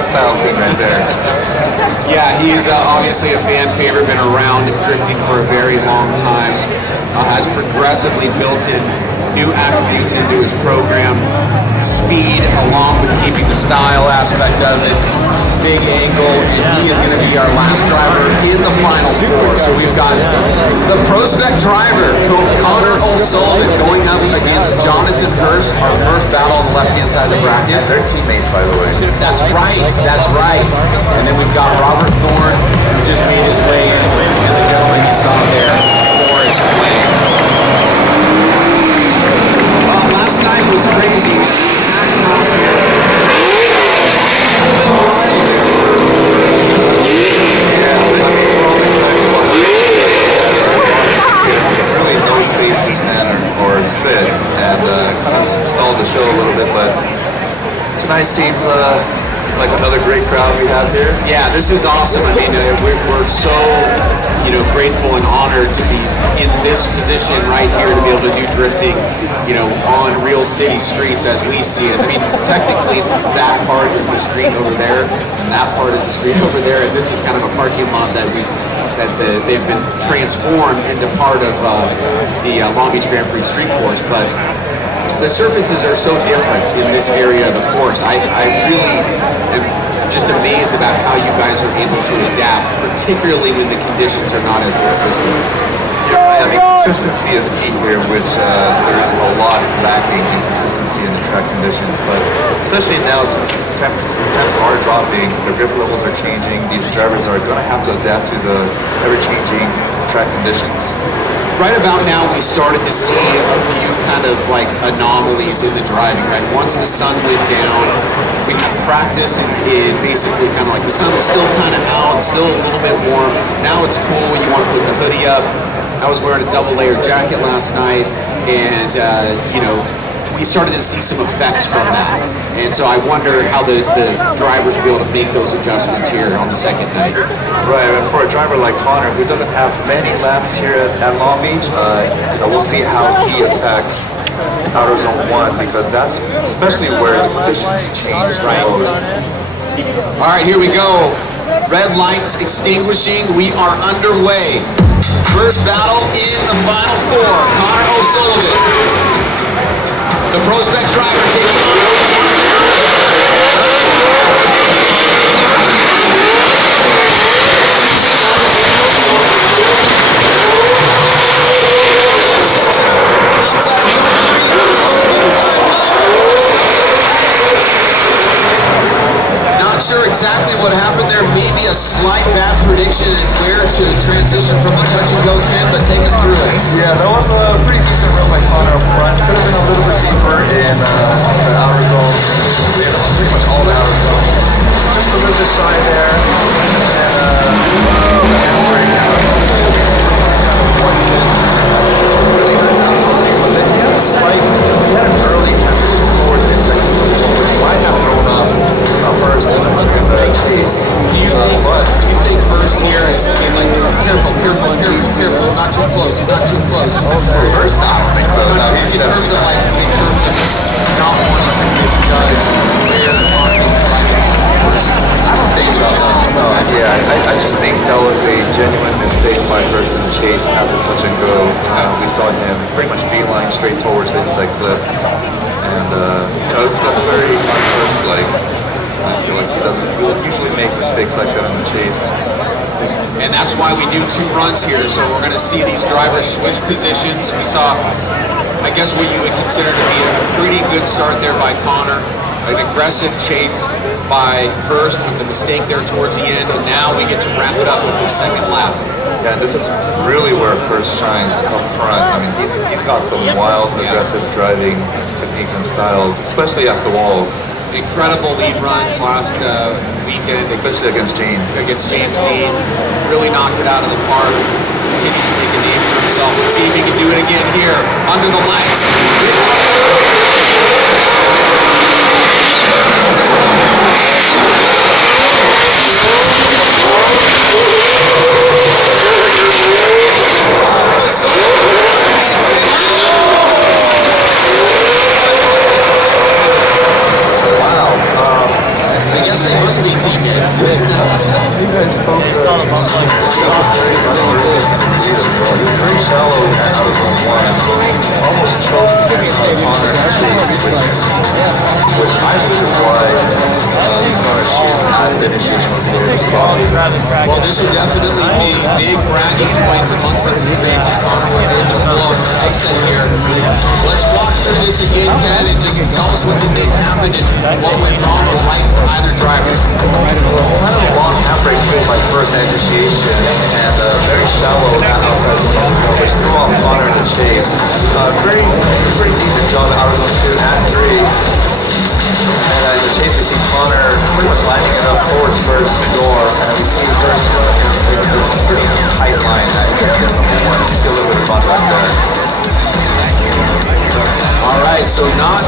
that style thing right there. Yeah, he's obviously a fan favorite, been around drifting for a very long time, has progressively built in new attributes into his program, speed along with keeping the style aspect of it, big angle, and he is going to be our last driver in the final four. So we've got the prospect driver, Connor O'Sullivan, going up against Jonathan Hurst, our first battle on the left-hand side of the bracket. And they're teammates, by the way. That's right, that's right. And then we've got Robert Thorne, who just made his way in, and the gentleman you saw there, Forrest Wayne. Last night was crazy. Packed house here. Really no space to stand or sit, and kind of stalled the show a little bit, but tonight seems like another great crowd we have here. Yeah, this is awesome. I mean, we're so, grateful and honored to be in this position right here to be able to do drifting, on real city streets as we see it. I mean, technically that part is the street over there, and that part is the street over there, and this is kind of a parking lot that they've been transformed into part of the Long Beach Grand Prix street course, but the surfaces are so different in this area of the course. I really am just amazed about how you guys are able to adapt, particularly when the conditions are not as consistent. Yeah, I mean, consistency is key here, which there's a lot lacking in consistency in the track conditions, but especially now since temps are dropping, the grip levels are changing, these drivers are going to have to adapt to the ever-changing track conditions. Right about now, we started to see a few kind of like anomalies in the driving, right? Once the sun went down, we had practice in basically kind of like the sun was still kind of out, still a little bit warm. Now it's cool, you want to put the hoodie up. I was wearing a double layer jacket last night, and we started to see some effects from that. And so I wonder how the drivers will be able to make those adjustments here on the second night. Right, and for a driver like Connor, who doesn't have many laps here at Long Beach, we'll see how he attacks outer zone 1, because that's especially where the conditions change the most. All right, here we go. Red lights extinguishing. We are underway. First battle in the final four. Connor O'Sullivan, the prospect driver, taking on Not sure exactly what happened there. Maybe a slight bad prediction and where to transition from the touch and go pin, but take us through it. Yeah, that was a pretty decent run by Connor up front. Could have been a little bit deeper in the outer zone. Pretty much all the outer zone. Just a little bit shy there. Really nice outside, but then he had an early transition towards inside, which might have thrown off first in the chase. Do you think first here is like careful, not too close, not too close? First, I don't think so. No, in terms of not wanting to misjudge where the parking I don't think so. No, yeah, I just think that was a genuine mistake by Hurst in the chase after touch and go. We saw him pretty much beeline straight towards the inside cliff, and that's very Hurst-like. I feel like he doesn't usually make mistakes like that in the chase. And that's why we do two runs here. So we're going to see these drivers switch positions. We saw, I guess, what you would consider to be a pretty good start there by Connor. An aggressive chase by Hurst with the mistake there towards the end. And now we get to wrap it up with the second lap. Yeah, this is really where Hurst shines up front. I mean, he's got some wild, aggressive driving techniques and styles, especially at the walls. Incredible lead runs last weekend. Especially against James. Against James Dean. Really knocked it out of the park. Continues to make a name for himself. Let's see if he can do it again here under the lights. I guess they must be saw. Well, this would definitely be big bragging points amongst the teammates if Connor were able to pull off the upset here. Let's walk through this again, Ken, and just tell us what you think happened and what went wrong or right for either driver. Kind of a long handbrake between my first initiation and very shallow outside zone, which threw off Connor in the chase. Pretty decent job out of zone 2 and 3. And in the chase, we see Connor pretty much lining it up towards first door, and we see first in a pretty tight line that he's going to get from the one. You see a little bit of contact there. All right, so not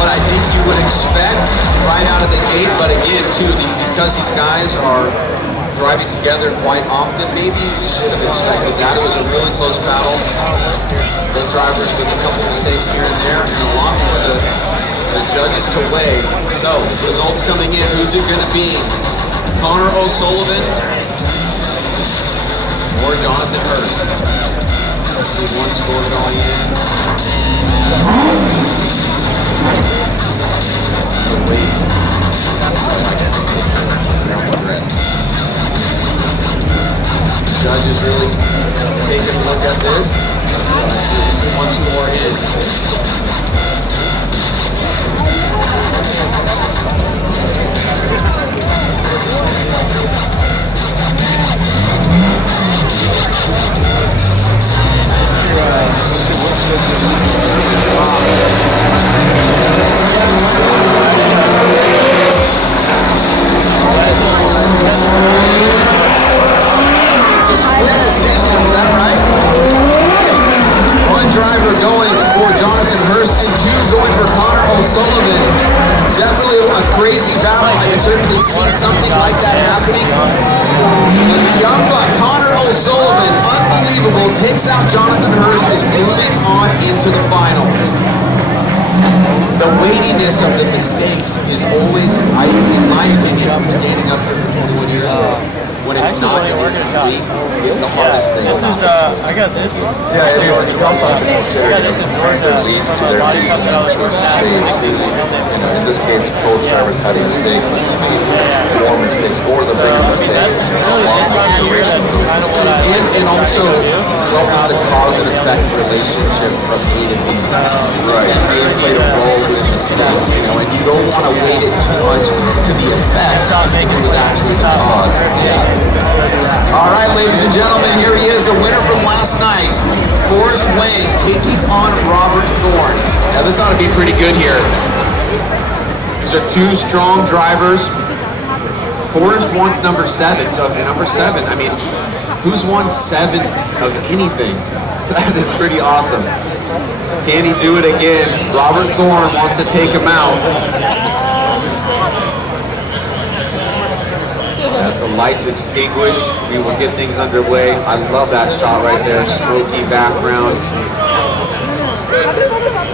what I think you would expect right out of the gate, but again, too, because these guys are driving together quite often, maybe you should have expected that. It was a really close battle. Both drivers with a couple mistakes here and there, and a lot for the judges to weigh. So, results coming in. Who's it going to be? Connor O'Sullivan or Jonathan Hurst? Let's see one score going in. Let's see the weight. Judges really taking a look at this. Let's see one score in. Driver going for Jonathan Hurst and 2 going for Connor O'Sullivan. Definitely a crazy battle. I can certainly see something like that happening. But the young buck, Connor O'Sullivan, unbelievable, takes out Jonathan Hurst, is moving on into the finals. The weightiness of the mistakes is always, in my opinion, from standing up here for 21 years, when it's not the weight is the hardest thing. This is, I got this. Yeah, it is. You also have to consider their leads to their leads and their choice to chase. In this case, both drivers had mistakes, but to me, more mistakes or the bigger mistakes along the duration of those mistakes. And also, what was the cause and effect relationship from A to B? Right. That may have played a role in the mistake, and you don't want to weight it too much to the effect if it was actually the cause. Yeah. All right, ladies and gentlemen, here he is, a winner from last night. Forrest Wang taking on Robert Thorne. Now, this ought to be pretty good here. These are 2 strong drivers. Forrest wants number 7, so number 7, I mean, who's won 7 of anything? That is pretty awesome. Can he do it again? Robert Thorne wants to take him out. As the lights extinguish, we will get things underway. I love that shot right there, smoky background.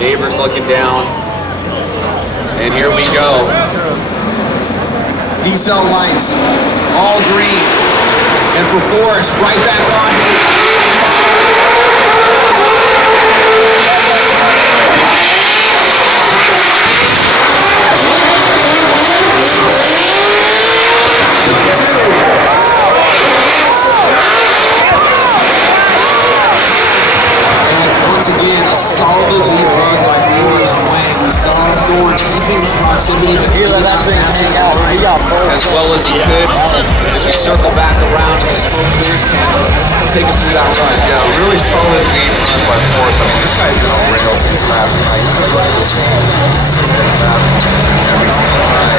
Neighbors looking down. And here we go. D-cell lights, all green. And for Forrest, right back on. Once again, a solid lead run by Forrest Wang. We saw Thorne keeping the proximity, but he not matching the line as well as he could. As we circle back around, and this clears can take us through that run. Yeah, really solid lead run by Forrest. I mean, this guy's been on rails since last night. He's been running this system every single time.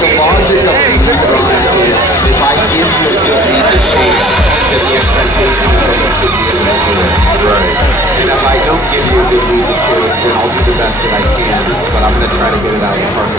The logic of the lead run is if I give you a good lead to chase, then the expectation is that you should be able to do it. Right. And if I don't give you a good lead to chase, then I'll do the best that I can, but I'm going to try to get it out of the park.